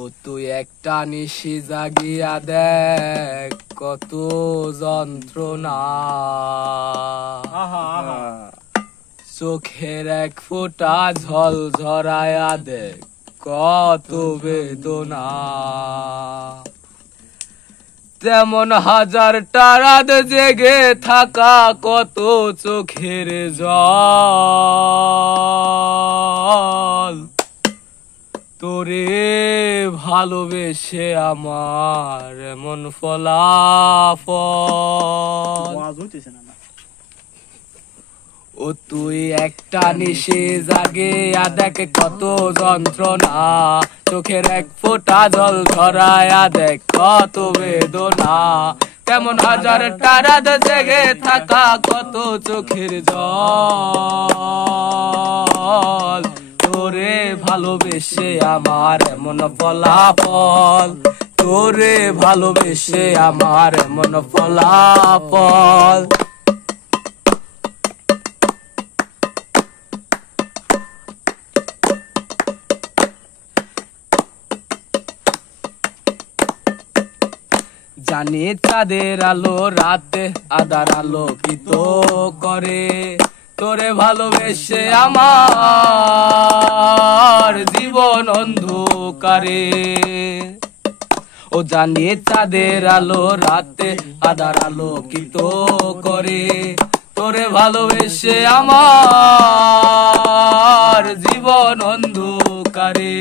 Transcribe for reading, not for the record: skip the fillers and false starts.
ও তুই একটা নিশি জাগিয়া দেখ কত যন্ত্রণা, চোখের এক ফোঁটা ঝল ঝরায়া দেখ কত বেদনা। তেমন হাজারটা রাত জেগে থাকা কত চোখের জল, তোরে ভালোবেসে আমার এমন ফলাফল। ও তুই একটা নিশি জাগে দেখ কত যন্ত্রণা, চোখের এক ফোঁটা জল ধরায়া দেখ কত বেদনা। তেমন হাজারটা রাত জেগে থাকা কত চোখের জল, তোরে ভালোবেসে আমার এমন ফলাফল, তোরে ভালোবেসে আমার এমন ফলাফল। জানি চাঁদের আলো রাতে আধার আলোকিত করে, তোরে ভালোবেসে আমার জীবন অন্ধকারে। ও জানি চাঁদের আলো রাতে আধার আলোকিত করে, তোরে ভালোবেসে আমার জীবন অন্ধকারে।